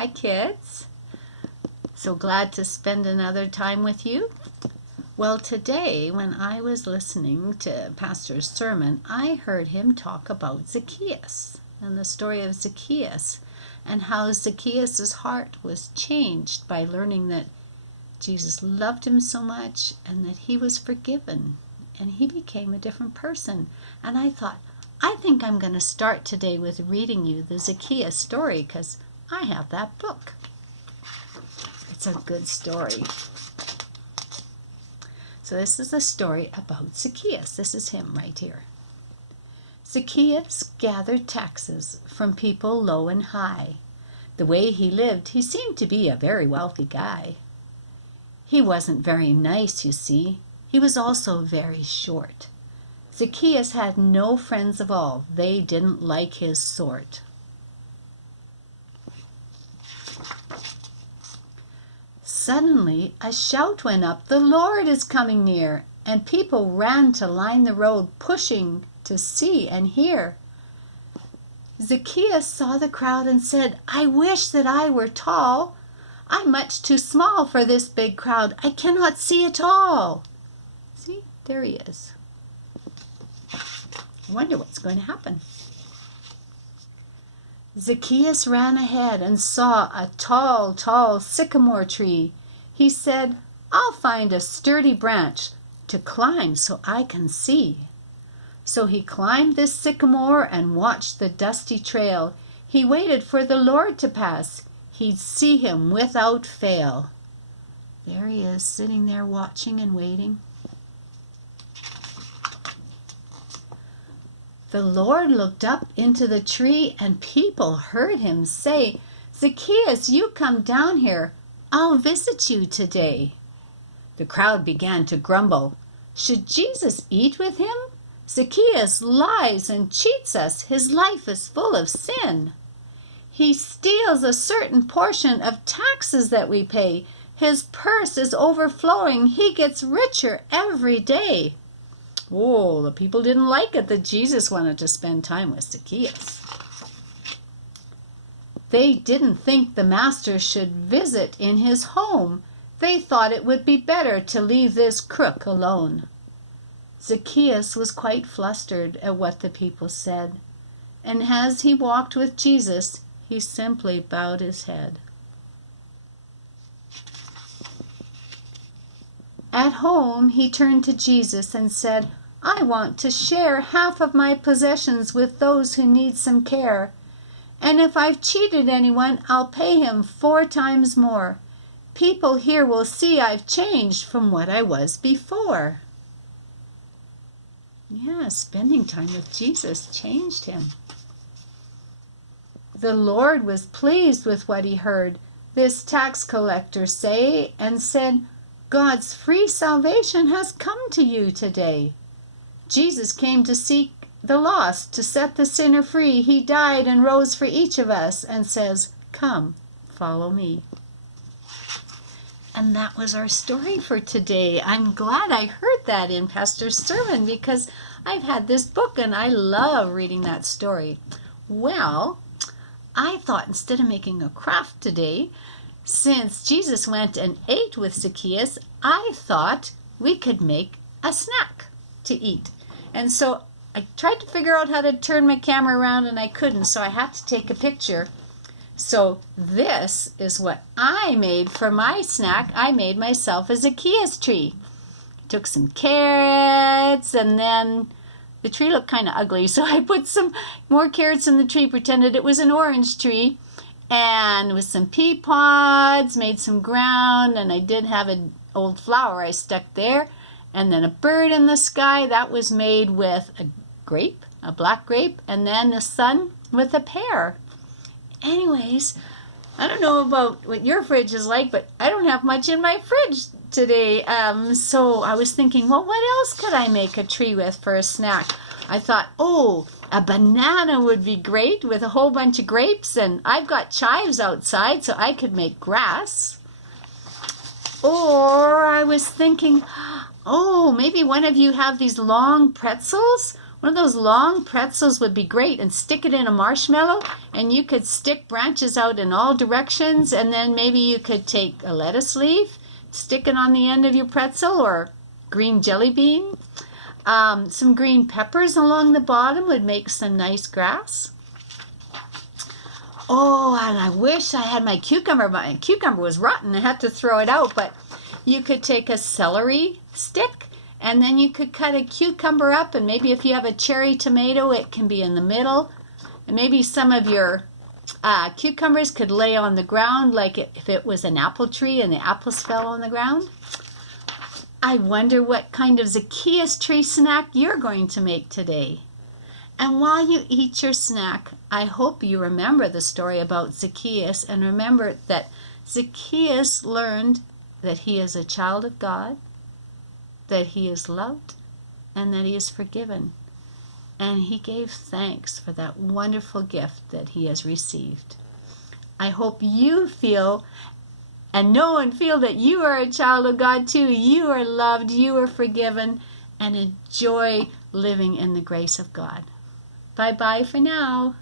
Hi kids. So glad to spend another time with you. Well, today when I was listening to Pastor's sermon, I heard him talk about Zacchaeus and the story of Zacchaeus and how Zacchaeus' heart was changed by learning that Jesus loved him so much and that he was forgiven and he became a different person. And I thought, I think I'm going to start today with reading you the Zacchaeus story because I have that book. It's a good story. So this is a story about Zacchaeus. This is him right here. Zacchaeus gathered taxes from people low and high. The way he lived, he seemed to be a very wealthy guy. He wasn't very nice, you see. He was also very short. Zacchaeus had no friends of all. They didn't like his sort. Suddenly, a shout went up, "The Lord is coming near!" And people ran to line the road, pushing to see and hear. Zacchaeus saw the crowd and said, "I wish that I were tall. I'm much too small for this big crowd. I cannot see at all." See, there he is. I wonder what's going to happen. Zacchaeus ran ahead and saw a tall sycamore tree. He said, "I'll find a sturdy branch to climb so I can see." So he climbed this sycamore and watched the dusty trail. He waited for the Lord to pass. He'd see him without fail. There he is, sitting there watching and waiting. The Lord looked up into the tree and people heard him say, "Zacchaeus, you come down here. I'll visit you today." The crowd began to grumble. Should Jesus eat with him? Zacchaeus lies and cheats us. His life is full of sin. He steals a certain portion of taxes that we pay. His purse is overflowing. He gets richer every day. Oh, the people didn't like it that Jesus wanted to spend time with Zacchaeus. They didn't think the master should visit in his home. They thought it would be better to leave this crook alone. Zacchaeus was quite flustered at what the people said, and as he walked with Jesus, he simply bowed his head. At home, he turned to Jesus and said, "I want to share half of my possessions with those who need some care. And if I've cheated anyone, I'll pay him 4 times more. People here will see I've changed from what I was before." Yeah, spending time with Jesus changed him. The Lord was pleased with what he heard this tax collector say and said, "God's free salvation has come to you today. Jesus came to seek the lost, to set the sinner free. He died and rose for each of us and says, 'Come, follow me.'" And that was our story for today. I'm glad I heard that in Pastor's sermon because I've had this book and I love reading that story. Well, I thought instead of making a craft today, since Jesus went and ate with Zacchaeus, I thought we could make a snack to eat. And so I tried to figure out how to turn my camera around and I couldn't, so I had to take a picture. So this is what I made for my snack. I made myself a Zacchaeus tree. Took some carrots and then the tree looked kind of ugly, so I put some more carrots in the tree, pretended it was an orange tree, and with some pea pods, made some ground, and I did have an old flower I stuck there, and then a bird in the sky. That was made with a grape, a black grape, and then the sun with a pear. Anyways, I don't know about what your fridge is like, but I don't have much in my fridge today. So I was thinking, well, what else could I make a tree with for a snack? I thought, oh, a banana would be great with a whole bunch of grapes, and I've got chives outside, so I could make grass. Or I was thinking, oh, maybe one of you have these long pretzels. One of those long pretzels would be great, and stick it in a marshmallow, and you could stick branches out in all directions, and then maybe you could take a lettuce leaf, stick it on the end of your pretzel, or green jelly bean. Some green peppers along the bottom would make some nice grass. Oh, and I wish I had my cucumber. My cucumber was rotten. I had to throw it out, but you could take a celery stick, and then you could cut a cucumber up, and maybe if you have a cherry tomato, it can be in the middle. And maybe some of your cucumbers could lay on the ground like if it was an apple tree and the apples fell on the ground. I wonder what kind of Zacchaeus tree snack you're going to make today. And while you eat your snack, I hope you remember the story about Zacchaeus, and remember that Zacchaeus learned that he is a child of God, that he is loved, and that he is forgiven. And he gave thanks for that wonderful gift that he has received. I hope you feel and know and feel that you are a child of God too. You are loved, you are forgiven, and enjoy living in the grace of God. Bye-bye for now.